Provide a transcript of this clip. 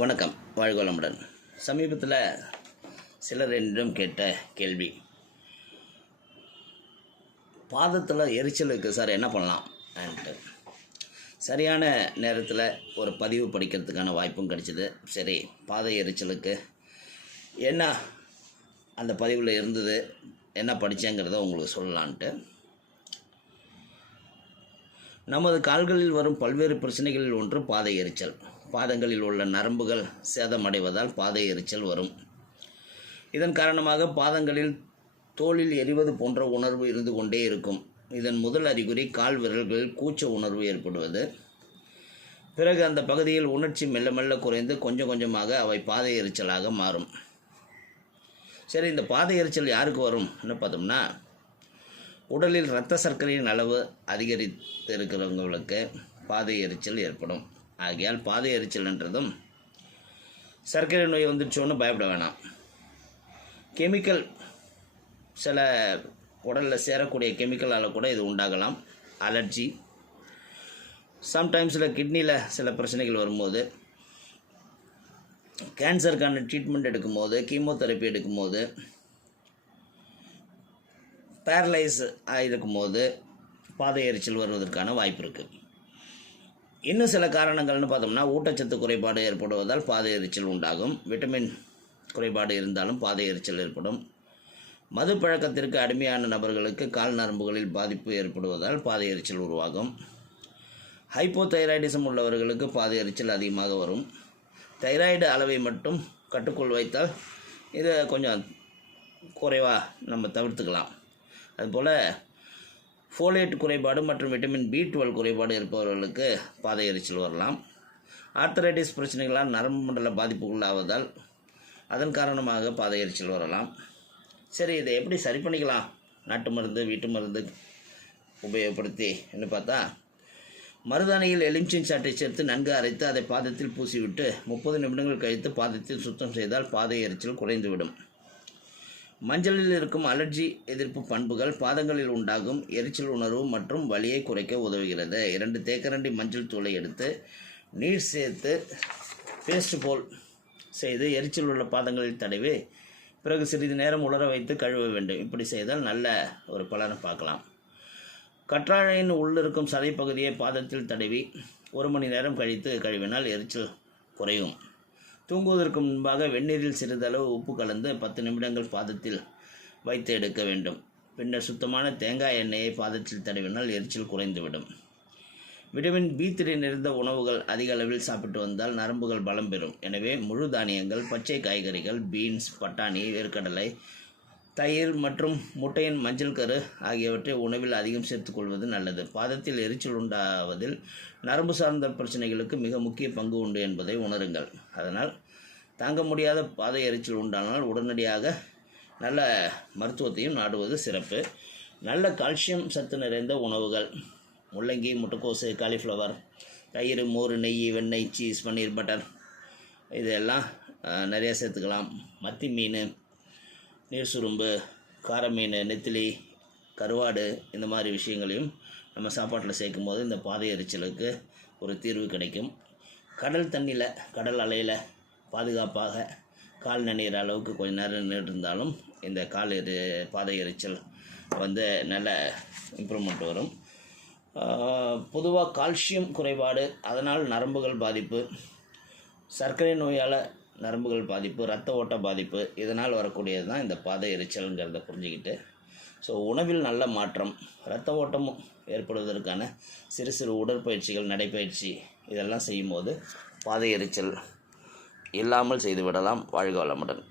வணக்கம், வாழ்க வளமுடன். சமீபத்தில் சிலர் என்னிடம் கேட்ட கேள்வி, பாதத்தில் எரிச்சல் இருக்குது சார், என்ன பண்ணலாம் அப்படின்ட்டு. சரியான நேரத்தில் ஒரு பதிவு படிக்கிறதுக்கான வாய்ப்பும் கிடைச்சிது. சரி, பாத எரிச்சலுக்கு என்ன அந்த பதிவில் இருந்தது, என்ன படித்தேங்கிறத உங்களுக்கு சொல்லலான்ட்டு. நமது கால்களில் வரும் பல்வேறு பிரச்சனைகளில் ஒன்று பாதை எரிச்சல். பாதங்களில் உள்ள நரம்புகள் சேதமடைவதால் பாதை எரிச்சல் வரும். இதன் காரணமாக பாதங்களில் தோலில் எரிவது போன்ற உணர்வு இருந்து கொண்டே இருக்கும். இதன் முதல் அறிகுறி கால் விரல்களில் கூச்ச உணர்வு ஏற்படுவது. பிறகு அந்த பகுதியில் உணர்ச்சி மெல்ல மெல்ல குறைந்து கொஞ்சம் கொஞ்சமாக அவை பாதை எரிச்சலாக மாறும். சரி, இந்த பாதை எரிச்சல் யாருக்கு வரும்னு பார்த்தோம்னா, உடலில் இரத்த சர்க்கரையின் அளவு அதிகரித்து இருக்கிறவங்களுக்கு பாதை எரிச்சல் ஏற்படும். ஆகையால் பாதை எரிச்சல்ன்றதும் சர்க்கரை நோய் வந்துடுச்சோன்னு பயப்பட வேணாம். கெமிக்கல், சில உடலில் சேரக்கூடிய கெமிக்கலால் கூட இது உண்டாகலாம். அலர்ஜி, சம்டைம்ஸில் கிட்னியில் சில பிரச்சனைகள் வரும்போது, கேன்சருக்கான ட்ரீட்மெண்ட் எடுக்கும்போது, கீமோதெரப்பி எடுக்கும்போது, பேரலைஸ் ஆகிருக்கும்போது பாதை எரிச்சல் வருவதற்கான வாய்ப்பு இருக்குது. இன்னும் சில காரணங்கள்னு பார்த்தோம்னா, ஊட்டச்சத்து குறைபாடு ஏற்படுவதால் பாதை எரிச்சல் உண்டாகும். விட்டமின் குறைபாடு இருந்தாலும் பாதை எரிச்சல் ஏற்படும். மது பழக்கத்திற்கு அடிமையான நபர்களுக்கு கால் நரம்புகளில் பாதிப்பு ஏற்படுவதால் பாதை எரிச்சல் உருவாகும். ஹைப்போதைராய்டிசம் உள்ளவர்களுக்கு பாதை எரிச்சல் அதிகமாக வரும். தைராய்டு அளவை மட்டும் கட்டுக்குள் வைத்தால் இதை கொஞ்சம் குறைவாக நம்ம தவிர்த்துக்கலாம். அதுபோல் ஃபோலேட் குறைபாடு மற்றும் விட்டமின் B12 குறைபாடு இருப்பவர்களுக்கு பாதை எரிச்சல் வரலாம். ஆர்த்தரைட்டிஸ் பிரச்சனைகளால் நரம்பு மண்டல பாதிப்புக்குள்ளாவதால் அதன் காரணமாக பாதை எரிச்சல் வரலாம். சரி, இதை எப்படி சரி பண்ணிக்கலாம்? நாட்டு மருந்து, வீட்டு மருந்து உபயோகப்படுத்தி என்ன பார்த்தா, மருதாணியில் எலுமிச்சை சாற்றை சேர்த்து நன்கு அரைத்து அதை பாதத்தில் பூசிவிட்டு 30 நிமிடங்கள் கழித்து பாதத்தில் சுத்தம் செய்தால் பாதை எரிச்சல் குறைந்துவிடும். மஞ்சளில் இருக்கும் அலர்ஜி எதிர்ப்பு பண்புகள் பாதங்களில் உண்டாகும் எரிச்சல் உணர்வு மற்றும் வலியை குறைக்க உதவுகிறது. 2 தேக்கரண்டி மஞ்சள் தூளை எடுத்து நீர் சேர்த்து பேஸ்ட் போல் செய்து எரிச்சல் உள்ள பாதங்களில் தடவி பிறகு சிறிது நேரம் உலர வைத்து கழுவ வேண்டும். இப்படி செய்தால் நல்ல ஒரு பலனை பார்க்கலாம். கற்றாழையின் உள்ளிருக்கும் சதை பகுதியை பாதத்தில் தடவி 1 மணி நேரம் கழித்து கழுவினால் எரிச்சல் குறையும். தூங்குவதற்கு முன்பாக வெந்நீரில் சிறிதளவு உப்பு கலந்து 10 நிமிடங்கள் பாதத்தில் வைத்து எடுக்க வேண்டும். பின்னர் சுத்தமான தேங்காய் எண்ணெயை பாதத்தில் தடவினால் எரிச்சல் குறைந்துவிடும். விட்டமின் B3 நிறைந்த உணவுகள் அதிக அளவில் சாப்பிட்டு வந்தால் நரம்புகள் பலம் பெறும். எனவே முழு தானியங்கள், பச்சை காய்கறிகள், பீன்ஸ், பட்டாணி, வேர்க்கடலை, தயிர் மற்றும் முட்டையின் மஞ்சள் கரு ஆகியவற்றை உணவில் அதிகம் சேர்த்துக்கொள்வது நல்லது. பாதத்தில் எரிச்சல் உண்டாவதில் நரம்பு சார்ந்த பிரச்சனைகளுக்கு மிக முக்கிய பங்கு உண்டு என்பதை உணருங்கள். அதனால் தாங்க முடியாத பாதை எரிச்சல் உண்டானால் உடனடியாக நல்ல மருத்துவத்தையும் நாடுவது சிறப்பு. நல்ல கால்சியம் சத்து நிறைந்த உணவுகள், முள்ளங்கி, முட்டைக்கோசு, காலிஃப்ளவர், தயிர், மோர், நெய், வெண்ணெய், சீஸ், பன்னீர், பட்டர் இதெல்லாம் நிறையா சேர்த்துக்கலாம். மத்தி மீன், நீர் சுரும்பு, கார மீன், நெத்திலி, கருவாடு இந்த மாதிரி விஷயங்களையும் நம்ம சாப்பாட்டில் சேர்க்கும் போது இந்த பாதை எரிச்சலுக்கு ஒரு தீர்வு கிடைக்கும். கடல் தண்ணியில், கடல் அலையில் பாதுகாப்பாக கால் நனைகிற அளவுக்கு கொஞ்சம் நேரம் நின்றுருந்தாலும் இந்த பாதை எரிச்சல் நல்ல இம்ப்ரூவ்மெண்ட் வரும். பொதுவாக கால்சியம் குறைபாடு, அதனால் நரம்புகள் பாதிப்பு, சர்க்கரை நோயால் நரம்புகள் பாதிப்பு, இரத்த ஓட்ட பாதிப்பு, இதனால் வரக்கூடியது தான் இந்த பாதை எரிச்சல்ங்கிறத புரிஞ்சுக்கிட்டு, ஸோ உணவில் நல்ல மாற்றம், இரத்த ஓட்டமும் ஏற்படுவதற்கான சிறு சிறு உடற்பயிற்சிகள், நடைப்பயிற்சி இதெல்லாம் செய்யும்போது பாதை எரிச்சல் இல்லாமல் செய்துவிடலாம். வாழ்க வளமுடன்.